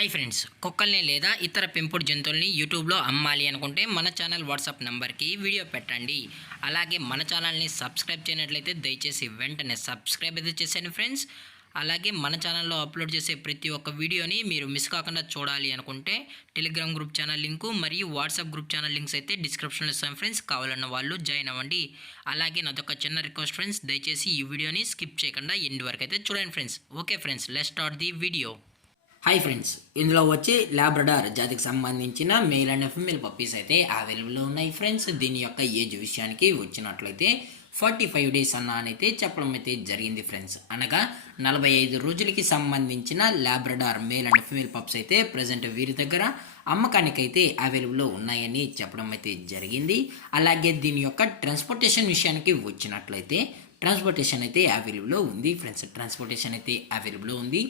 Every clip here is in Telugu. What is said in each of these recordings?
హాయ్ ఫ్రెండ్స్, కుక్కల్ని లేదా ఇతర పెంపుడు జంతువుల్ని యూట్యూబ్లో అమ్మాలి అనుకుంటే మన ఛానల్ వాట్సాప్ నెంబర్కి వీడియో పెట్టండి. అలాగే మన ఛానల్ని సబ్స్క్రైబ్ చేయనట్లయితే దయచేసి వెంటనే సబ్స్క్రైబ్ అయితే చేసేయండి ఫ్రెండ్స్. అలాగే మన ఛానల్లో అప్లోడ్ చేసే ప్రతి ఒక్క వీడియోని మీరు మిస్ కాకుండా చూడాలి అనుకుంటే టెలిగ్రామ్ గ్రూప్ ఛానల్ లింకు మరియు వాట్సాప్ గ్రూప్ ఛానల్ లింక్స్ అయితే డిస్క్రిప్షన్లో ఇస్తాం ఫ్రెండ్స్. కావాలన్న వాళ్ళు జాయిన్ అవ్వండి. అలాగే నాదొక చిన్న రిక్వెస్ట్ ఫ్రెండ్స్, దయచేసి ఈ వీడియోని స్కిప్ చేయకుండా ఎండ్ వరకు అయితే చూడండి friends. Okay friends, let's start the video. Hi friends, ఇందులో వచ్చి లాబ్రడార్ జాతికి సంబంధించిన మేల్ అండ్ ఫీమేల్ పప్పీస్ అయితే అవైలబుల్లో ఉన్నాయి ఫ్రెండ్స్. దీని యొక్క ఏజ్ విషయానికి వచ్చినట్లయితే 45 డేస్ అయితే చెప్పడం అయితే జరిగింది ఫ్రెండ్స్. అనగా 45 రోజులకి సంబంధించిన Labrador male and female pups అయితే ప్రజెంట్ వీరి దగ్గర అమ్మకానికైతే అవైలబుల్లో ఉన్నాయని చెప్పడం అయితే జరిగింది. అలాగే దీని యొక్క ట్రాన్స్పోర్టేషన్ విషయానికి వచ్చినట్లయితే ట్రాన్స్పోర్టేషన్ అయితే అవైలబుల్లో ఉంది ఫ్రెండ్స్. ట్రాన్స్పోర్టేషన్ అయితే అవైలబుల్లో ఉంది.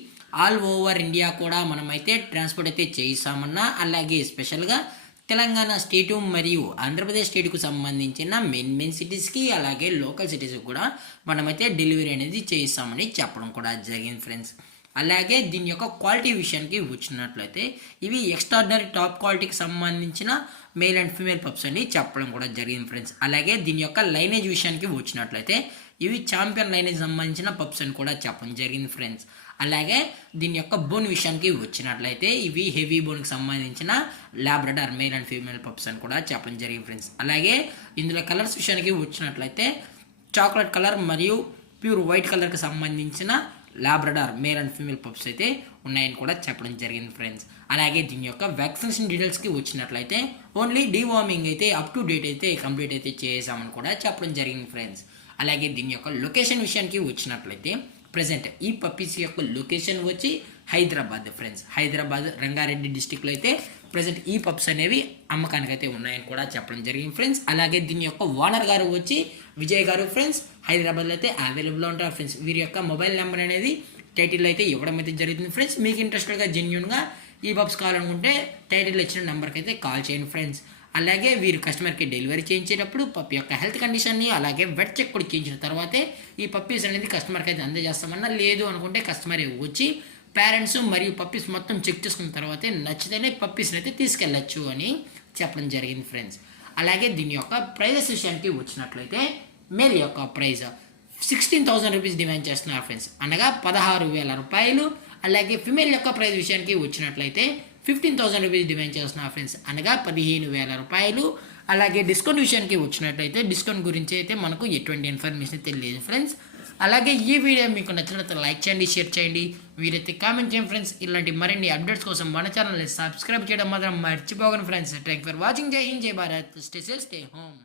ఆల్ ఓవర్ ఇండియా కూడా మనమైతే ట్రాన్స్పోర్ట్ అయితే చేయిస్తామన్నా, అలాగే స్పెషల్గా తెలంగాణ స్టేటు మరియు ఆంధ్రప్రదేశ్ స్టేట్కు సంబంధించిన మెయిన్ సిటీస్కి అలాగే లోకల్ సిటీస్కి కూడా మనమైతే డెలివరీ అనేది చేయిస్తామని చెప్పడం కూడా జరిగింది ఫ్రెండ్స్. అలాగే దీని యొక్క క్వాలిటీ విషయానికి వచ్చినట్లయితే ఇవి ఎక్స్ట్రాడినరీ టాప్ క్వాలిటీకి సంబంధించిన మేల్ అండ్ ఫీమేల్ పప్స్ అని చెప్పడం కూడా జరిగింది ఫ్రెండ్స్. అలాగే దీని యొక్క లైనేజ్ విషయానికి వచ్చినట్లయితే ఇవి ఛాంపియన్ లైనేజ్ సంబంధించిన పప్స్ అని కూడా చెప్పడం జరిగింది ఫ్రెండ్స్. అలాగే దీని యొక్క బోన్ విషయానికి వచ్చినట్లయితే ఇవి హెవీ బోన్కి సంబంధించిన Labrador male and female pups అని కూడా చెప్పడం జరిగింది ఫ్రెండ్స్. అలాగే ఇందులో కలర్స్ విషయానికి వచ్చినట్లయితే చాక్లెట్ కలర్ మరియు ప్యూర్ వైట్ కలర్కి సంబంధించిన Labrador male and female pups అయితే ఉన్నాయని కూడా చెప్పడం జరిగింది ఫ్రెండ్స్. అలాగే దీని యొక్క వ్యాక్సినేషన్ డీటెయిల్స్కి వచ్చినట్లయితే ఓన్లీ డీవార్మింగ్ అయితే అప్ టు డేట్ అయితే కంప్లీట్ అయితే చేసామని కూడా చెప్పడం జరిగింది ఫ్రెండ్స్. అలాగే దీని యొక్క లొకేషన్ విషయానికి వచ్చినట్లయితే ప్రజెంట్ ఈ పప్పీస్ యొక్క లొకేషన్ వచ్చి హైదరాబాద్ ఫ్రెండ్స్. హైదరాబాద్ రంగారెడ్డి డిస్టిక్లో అయితే ప్రజెంట్ ఈ పప్స్ అనేవి అమ్మకానికి అయితే ఉన్నాయని కూడా చెప్పడం జరిగింది ఫ్రెండ్స్. అలాగే దీని యొక్క ఓనర్ గారు వచ్చి విజయ్ గారు ఫ్రెండ్స్. హైదరాబాద్లో అయితే అవైలబుల్లో ఉంటారు ఫ్రెండ్స్. వీరి యొక్క మొబైల్ నెంబర్ అనేది టైటిల్ అయితే ఇవ్వడం అయితే జరుగుతుంది ఫ్రెండ్స్. మీకు ఇంట్రెస్టెడ్గా జెన్యూన్గా ఈ పప్స్ కావాలనుకుంటే టైటిల్ ఇచ్చిన నెంబర్కి అయితే కాల్ చేయండి ఫ్రెండ్స్. అలాగే వీరు కస్టమర్కి డెలివరీ చేయించేటప్పుడు పప్పి యొక్క హెల్త్ కండిషన్ని అలాగే వెట్ చెక్ కూడా చేయించిన తర్వాతే ఈ పప్పీస్ అనేది కస్టమర్కి అయితే అందజేస్తామన్నా. లేదు అనుకుంటే కస్టమర్ వచ్చి పేరెంట్స్ మరియు పప్పీస్ మొత్తం చెక్ చేసుకున్న తర్వాతే నచ్చితేనే పప్పీస్ని అయితే తీసుకెళ్ళచ్చు అని చెప్పడం జరిగింది ఫ్రెండ్స్. అలాగే దీని యొక్క ప్రైజెస్ విషయానికి వచ్చినట్లయితే మేల్ యొక్క ప్రైజ్ 16,000 రూపీస్ డిమాండ్ చేస్తున్నారు ఫ్రెండ్స్, అనగా 16,000 రూపాయలు. అలాగే ఫిమేల్ యొక్క ప్రైజ్ విషయానికి వచ్చినట్లయితే 15,000 రూపీస్ డిమాండ్ చేస్తున్నారు ఫ్రెండ్స్, అనగా 15,000 రూపాయలు. అలాగే డిస్కౌంట్ విషయానికి వచ్చినట్లయితే డిస్కౌంట్ గురించి అయితే మనకు ఎటువంటి ఇన్ఫర్మేషన్ తెలియదు ఫ్రెండ్స్. అలాగే ఈ వీడియో మీకు నచ్చినట్లయితే లైక్ చేయండి, షేర్ చేయండి, వీరైతే కామెంట్ చేయండి ఫ్రెండ్స్. ఇలాంటి మరిన్ని అప్డేట్స్ కోసం మన ఛానల్ని సబ్స్క్రైబ్ చేయడం మాత్రం మర్చిపోకండి ఫ్రెండ్స్. Thank for watching. జై హింద్, జై Bharat, stay safe, stay home.